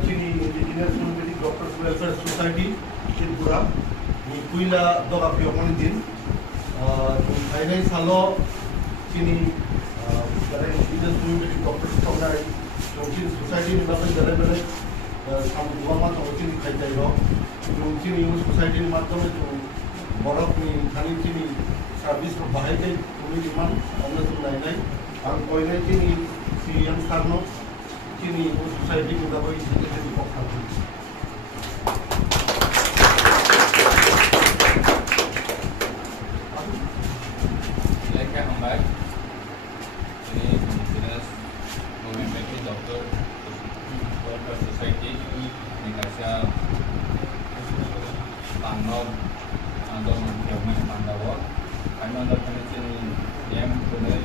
Tini Indigenous Homeopathy Doctors Welfare Society Tripura ni kuila doga piokon din ainai salo Tini Indigenous Homeopathy Doctors Sonai Tini Society ni bakan jalan jalan kamu dua mata Tini kaitai ro Tini Society ni mata itu borok ni kali Tini service bahaya kai tumi diman anda tu lain ang koinai Tini si yang karno Tini society kita bagi sedikit di pokok. Mereka kembali. Ini Indigenous Homeopathy Doctor Welfare Society ini kasih panggil atau menjawab panggawat. Kami ada sini yang benar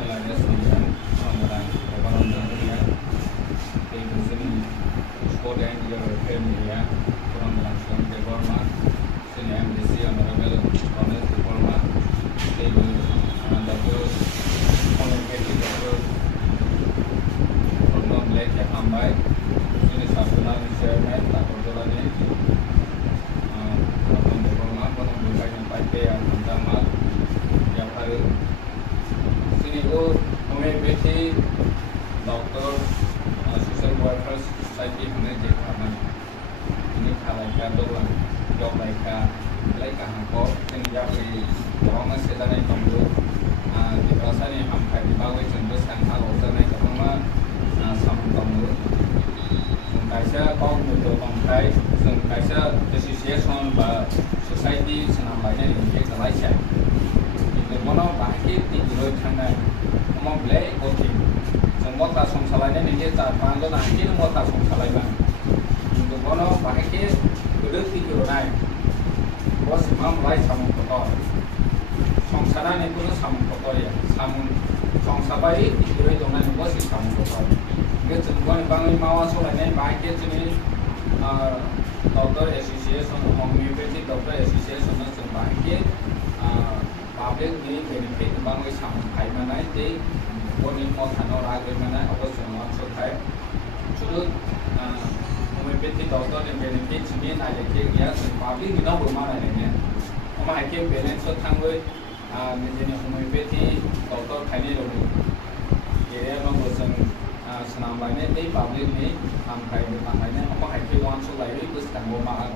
alanya sendirian orang orang Indonesia. Di sini sekolah yang dia family ya orang langsung ke Burma. Sini MDC Honorable Honest Burma. Di anda terus komunikasi terus orang melihat yang ambai. Sini sabuna chairman tak berjalan orang Burma orang bukan partai yang pertama yang hari sini Homeopathy Doctor Social Workers Society hanya jekaman ini Khlai doang job laika hangko ini jadi orang sedang yang kamu di kawasan yang hampir di bawah cenderung sangat luas naik kerana sama kamu kaisa kau untuk bangkai kaisa association ba society senam lainnya ini Khlai sih itu mana bahkan di luar sana mau beli kopi semua tak songsalanya ni dia tak pandai nanti semua tak songsalanya itu mana bahkan udah tiga orang bos semua mulai sama kotor songsalan itu sama kotor ya sama songsabai tiga orang jangan bos sama kotor dia semua bangun mawa soalnya bahkan sini Doctor Association Homeopathy Doctor Association itu bahkan public ni benefit bangun sama kai mana itu Boni mau tanah raga mana apa semua sokai, sudah homeopathy doktor yang benefit sini ada kerja, public kita bermana ini, orang hakim balance so tangguh, menjadi homeopathy doktor kini dulu, jadi orang bosan senam lainnya, tapi public ni sampai bertambahnya, orang hakim orang so lagi itu tangguh mana.